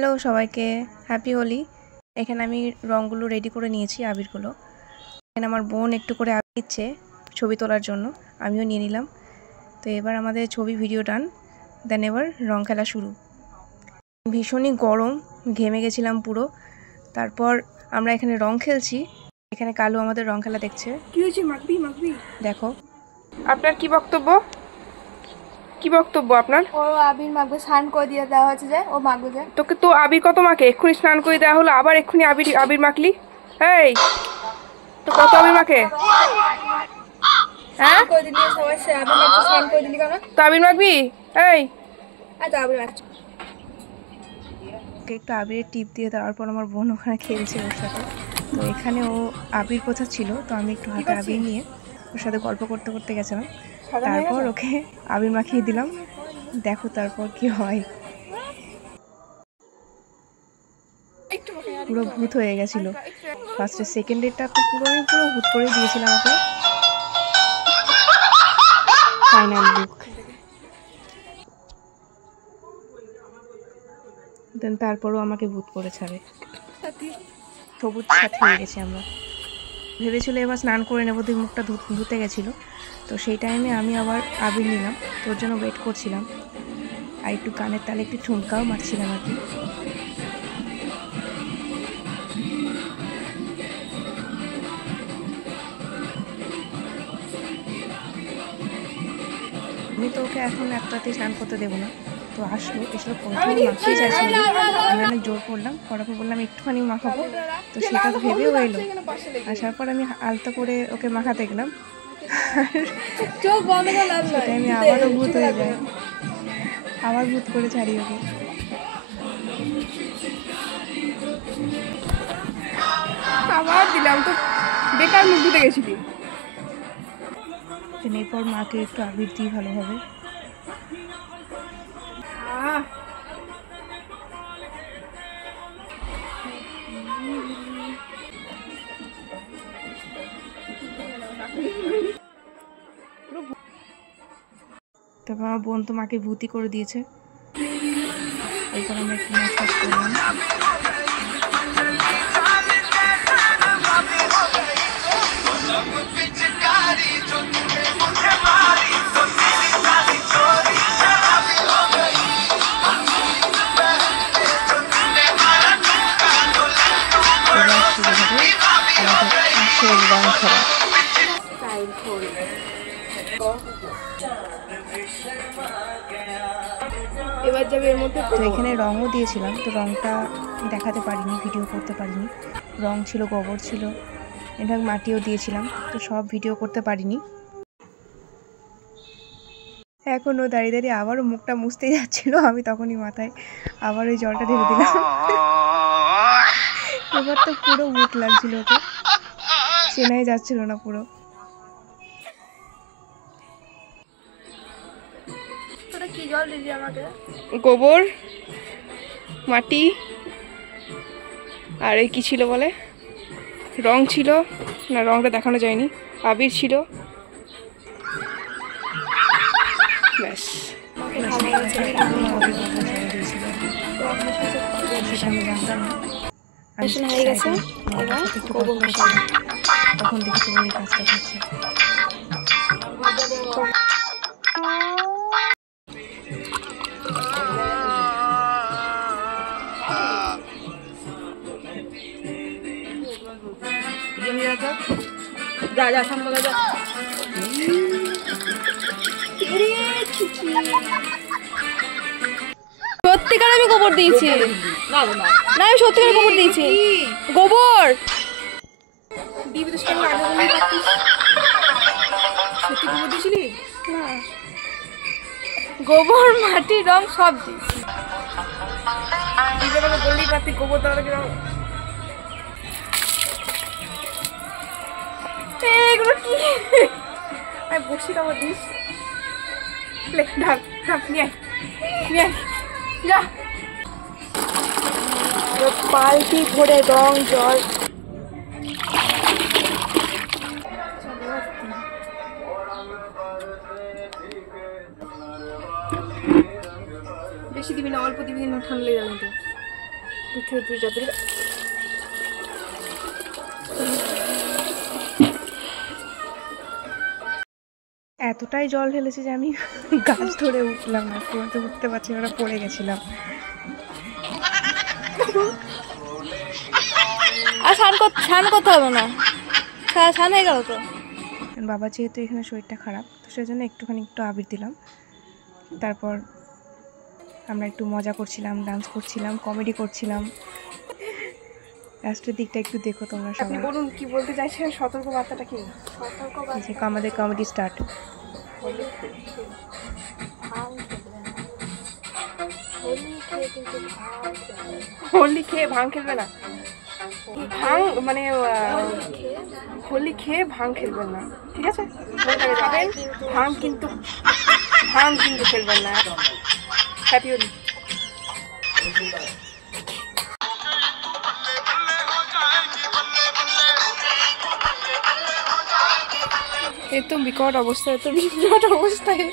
Hello সবাইকে, happy Holi. এখানে আমি রঙগুলো রেডি করে নিয়েছি, আবিরগুলো। এখানে আমার বোন একটু করে আবির দিচ্ছে ছবি তোলার জন্য, আমিও নিয়ে নিলাম। তো এবার আমাদের ছবি ভিডিও ডান, দেন এবার রং খেলা শুরু। ভীষণই গরম, ঘেমে গেছিলাম পুরো। তারপর আমরা এখানে রং খেলছি। এখানে কালু আমাদের রং খেলা দেখছে। কি হয়েছে? মাখবি দেখো আপনার কি বক্তব্য? আপনার? ও আবির মাখবে, স্নান করে দিয়ে দেওয়া হয়েছে যে ও মাখবে যে। তোকে তো আবির কত মাখে, এক্ষুনি স্নান করে দেওয়া হলো, আবার এক্ষুনি আবির মাখলি। এই তো কত আবির মাখে? হ্যাঁ করে দিলি সবাই, সে আবির মাখছে, স্নান করে দিলি কেন? তো আবির মাখবি? এই আচ্ছা আবির মাখছে। একটু আবিরের টিপ দিয়ে দেওয়ার পর আমার বোন ওখানে খেলছে ওর সাথে। তো এখানে ও আবির কোথা ছিল, তো আমি একটু হাতে আবির নিয়ে ওর সাথে গল্প করতে করতে গেছিলাম। তারপর ওকে আবির মাখিয়ে দিলাম। দেখো তারপর কি হয়। পুরো ভূত হয়ে গেছিল। ফার্স্টে সেকেন্ডেরটা তো পুরো ভূত করে দিয়েছিলাম ওকে। Final look. দেন তারপরও আমাকে ভূত করে ছাড়ে। সবুজ সাথে হয়ে গেছি আমরা। ভেবেছিল এবার স্নান করে নেবো, দুই মুখটা ধুতে গেছিলো। তো সেই টাইমে আমি আবার আবির নিলাম, তোর জন্য ওয়েট করছিলাম। আর একটু কানের তালে একটু ঠুমকাও মারছিলাম আর কি। আমি তো ওকে এখন একটাতে স্নান করতে দেবো না। তো আসলো, এসে প্রথমে মাখিয়ে চাইছিল। আমি অনেক জোর করলাম, করার পর বললাম একটুখানি মাখাবো। তো সেটা ভেবেও এলো। আসার পর আমি আলতো করে ওকে মাখাতে গেলাম। চোখ বন্ধ করে লাভ নাই, সেটা আমি আবারও ভূত হয়ে যাই, আবার ভূত করে ছাড়ি ওকে। আবার দিলাম, তো বেকার মুখ ধুতে গেছিলি। এরপর মাকে একটু আবির দিই ভালোভাবে। তারপর আমার বোন তো মাকে ভূতি করে দিয়েছে। এরপর আমরা একটু ম্যাসাজ করলাম। রং খেলা। এবার যাবে এর মধ্যে। তো এখানে রঙও দিয়েছিলাম, তো রঙটা দেখাতে পারিনি, ভিডিও করতে পারিনি। রং ছিল, গোবর ছিল, এটা মাটিও দিয়েছিলাম, তো সব ভিডিও করতে পারিনি। এখন ও দাঁড়িয়ে দাঁড়িয়ে আবারও মুখটা মুছতেই যাচ্ছিল, আমি তখনই মাথায় আবার ওই জলটা ঢেলে দিলাম। এবার তো পুরো ভূত লাগছিল, ওকে চেনাই যাচ্ছিল না পুরো। তোরা কি জল দিলি আমাকে? গোবর, মাটি, আর এই কি ছিল বলে, রং ছিল না, রংটা দেখানো যায়নি, আবির ছিল, ব্যাস। হয়ে গেছে, তখন দেখেছি ওই কাজটা করছে। যা যা সামনে যা। সত্যিকার আমি গোবর দিয়েছি, না আমি সত্যিকার গোবর দিয়েছি। গোবর গোবর, মাটি, রং সব দিয়েছি। বললেই পারতি গোবর দেওয়ার এগুলো কি? আমি বসি কাপড় দিস, ঢাক ঢাক নিয়ে যা। বালতি ভরে রং জল। বেশি দিবি না, অল্প দিবি না, ঠান্ডা লেগে যাবে। তুই যত এতটাই জল ঢেলেছে যে আমি গাছ ধরে উঠলাম না, তো উঠতে পারছি না, ওরা পড়ে গেছিলাম। আর স্নান করতে হবে না, স্নান হয়ে গেল তো। বাবা যেহেতু এখানে শরীরটা খারাপ, তো সেই জন্য একটু আবির দিলাম। তারপর আমরা একটু মজা করছিলাম, ডান্স করছিলাম, কমেডি করছিলাম। লাস্টের দিকটা একটু দেখো তোমরা আপনি সবাই। বলুন কি বলতে চাইছেন, সতর্ক বার্তাটা কি? এই যে আমাদের কমেডি স্টার্ট। হোলি খেয়ে ভাং খেলবে না, ভাং মানে হোলি খেয়ে ভাং খেলবেন না, ঠিক আছে? মনে রাখবেন, ভাং কিন্তু খেলবেন না। হ্যাপি হোলি। এত বিকট অবস্থা, এত বিকট অবস্থায়